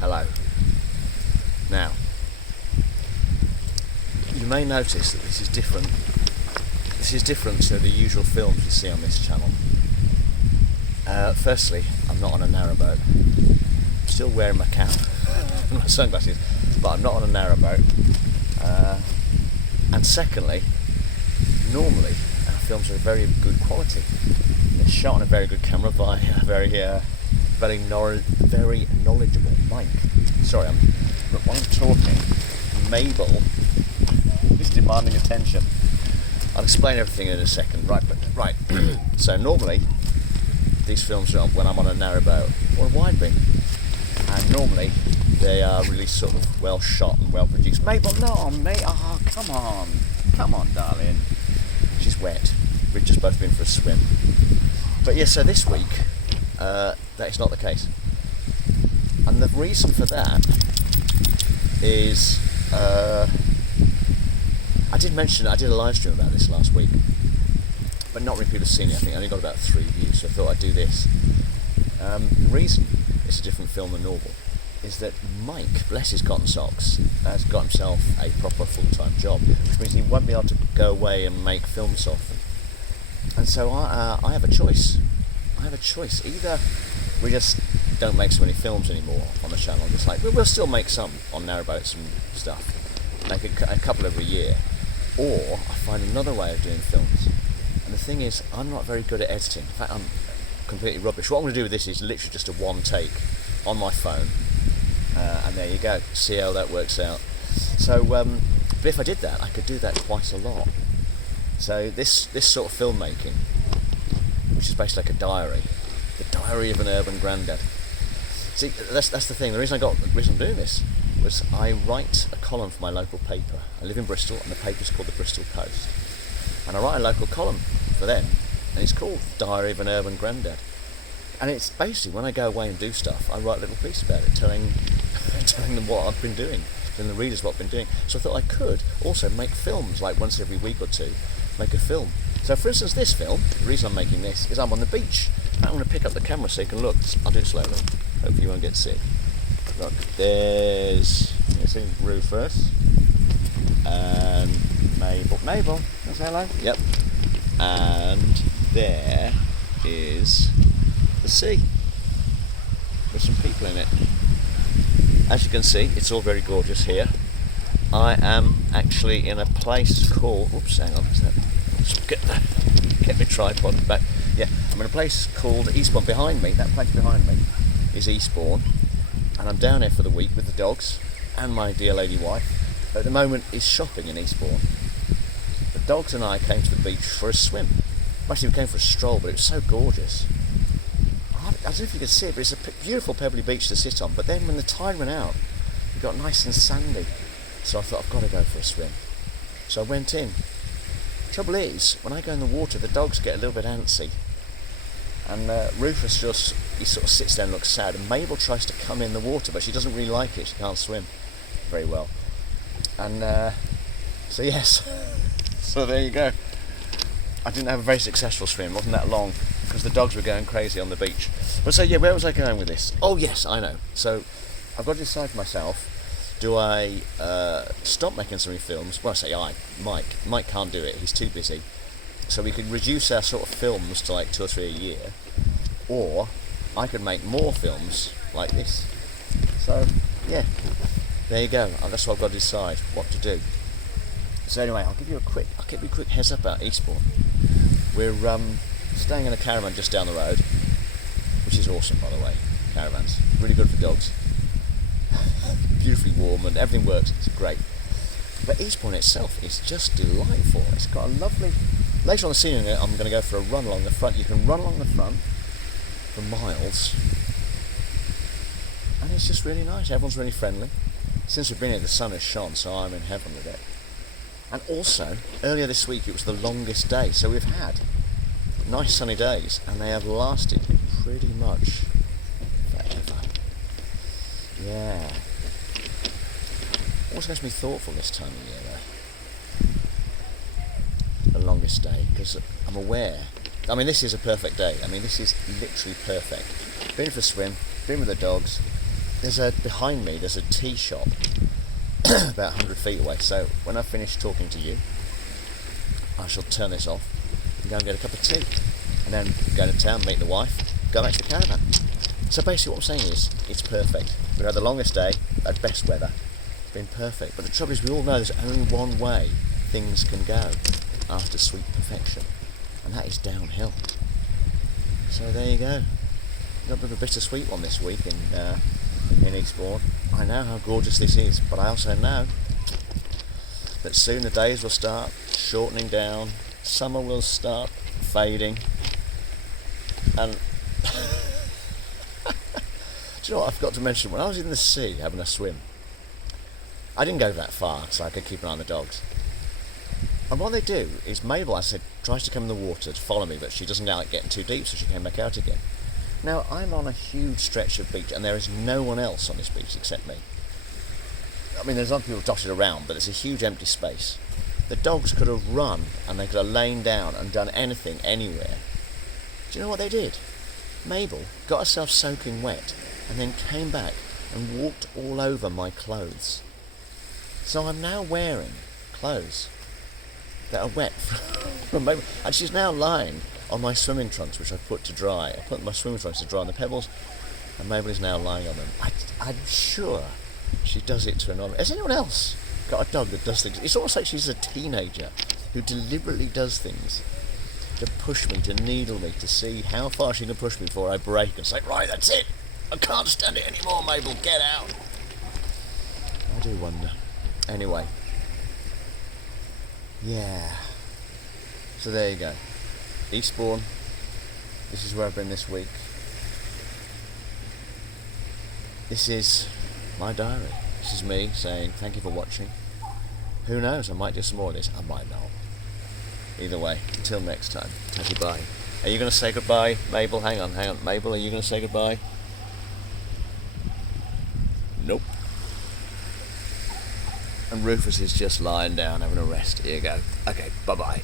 Hello. Now, you may notice that this is different. This is different to the usual films you see on this channel. Firstly, I'm not on a narrowboat. I'm still wearing my cap and my sunglasses, but I'm not on a narrowboat. And secondly, normally our films are of very good quality. They're shot on a very good camera by a very knowledgeable Mike. Sorry, but while I'm talking, Mabel is demanding attention. I'll explain everything in a second. Right. So normally, these films are when I'm on a narrowboat or a wide beam, and normally they are really sort of well shot and well produced. Mabel, no, mate. Oh, come on, darling. She's wet. We've just both been for a swim. But yeah, so this week, that is not the case. And the reason for that is, I did a live stream about this last week, but not many people have seen it. I think I only got about 3 views, so I thought I'd do this. The reason it's a different film than normal is that Mike, bless his cotton socks, has got himself a proper full-time job, which means he won't be able to go away and make films often. And so I have a choice. Either we just don't make so many films anymore on the channel, just like we'll still make some on narrowboats and stuff, make a couple every year, or I find another way of doing films. And the thing is, I'm not very good at editing. In fact, I'm completely rubbish. What I'm going to do with this is literally just a one take on my phone, and there you go. See how that works out. So, but if I did that, I could do that quite a lot. So this sort of filmmaking, which is basically like a diary, the diary of an urban grandad. See, that's the thing. The reason I'm doing this was I write a column for my local paper. I live in Bristol, and the paper's called the Bristol Post. And I write a local column for them, and it's called Diary of an Urban Grandad. And it's basically, when I go away and do stuff, I write a little piece about it, telling them what I've been doing, telling the readers what I've been doing. So I thought I could also make films, like once every week or two, make a film. So for instance, this film, the reason I'm making this is I'm on the beach. I'm going to pick up the camera so you can look. I'll do it slowly. Hopefully you won't get sick. Look, there's Rufus and Mabel, that's hello. Yep. And there is the sea. There's some people in it. As you can see, it's all very gorgeous here. I am actually in a place called, hang on, just get my tripod back. Yeah, I'm in a place called Eastbourne. Behind me, that place behind me is Eastbourne, and I'm down here for the week with the dogs and my dear lady wife. At the moment is shopping in Eastbourne. The dogs and I came to the beach for a swim. Actually, we came for a stroll, but it was so gorgeous. I don't know if you can see it, but it's a beautiful pebbly beach to sit on. But then when the tide went out, it got nice and sandy. So I thought, I've got to go for a swim. So I went in. Trouble is, when I go in the water, the dogs get a little bit antsy. And Rufus he sort of sits there and looks sad. And Mabel tries to come in the water, but she doesn't really like it. She can't swim very well. And so yes, so there you go. I didn't have a very successful swim. It wasn't that long because the dogs were going crazy on the beach. But so yeah, where was I going with this? Oh yes, I know. So I've got to decide for myself. Do I stop making so many films? Well, I say Mike can't do it. He's too busy. So we could reduce our sort of films to like 2 or 3 a year, or I could make more films like this. So yeah, there you go. That's what I've got to decide what to do. So anyway, I'll give you a quick heads up about Eastbourne. We're staying in a caravan just down the road, which is awesome, by the way. Caravans, really good for dogs. Beautifully warm and everything works. It's great. But Eastbourne itself is just delightful. It's got a lovely. Later on the scene, I'm going to go for a run along the front. You can run along the front for miles, and it's just really nice. Everyone's really friendly. Since we've been here, the sun has shone, so I'm in heaven with it. And also, earlier this week, it was the longest day, so we've had nice sunny days, and they have lasted pretty much forever. Yeah. Always makes me thoughtful this time of year, though. The longest day, because I'm aware. I mean, this is a perfect day. I mean, this is literally perfect. Been for a swim, been with the dogs, behind me, there's a tea shop about 100 feet away. So when I finish talking to you, I shall turn this off and go and get a cup of tea. And then go to town, meet the wife, go back to the caravan. So basically what I'm saying is, it's perfect. We've had the longest day, at best weather. It's been perfect. But the trouble is, we all know there's only one way things can go after sweet perfection. And that is downhill. So there you go. A little bit of a bittersweet one this week in Eastbourne. I know how gorgeous this is, but I also know that soon the days will start shortening down, summer will start fading, and do you know what I forgot to mention? When I was in the sea having a swim, I didn't go that far so I could keep an eye on the dogs. And what they do is Mabel, I said, tries to come in the water to follow me, but she doesn't like getting too deep, so she came back out again. Now, I'm on a huge stretch of beach, and there is no one else on this beach except me. I mean, there's other people dotted around, but it's a huge empty space. The dogs could have run, and they could have lain down and done anything, anywhere. Do you know what they did? Mabel got herself soaking wet, and then came back and walked all over my clothes. So I'm now wearing clothes that are wet from Mabel. And she's now lying on my swimming trunks, which I put to dry. I put my swimming trunks to dry on the pebbles, and Mabel is now lying on them. I'm sure she does it to another. Has anyone else got a dog that does things? It's almost like she's a teenager who deliberately does things to push me, to needle me, to see how far she can push me before I break and say, right, that's it. I can't stand it anymore, Mabel, get out. I do wonder. Anyway. Yeah. So there you go. Eastbourne. This is where I've been this week. This is my diary. This is me saying thank you for watching. Who knows, I might do some more of this. I might not. Either way, until next time. Thank you, bye. Are you going to say goodbye, Mabel? Hang on. Mabel, are you going to say goodbye? Nope. And Rufus is just lying down having a rest. Here you go. Okay, bye-bye.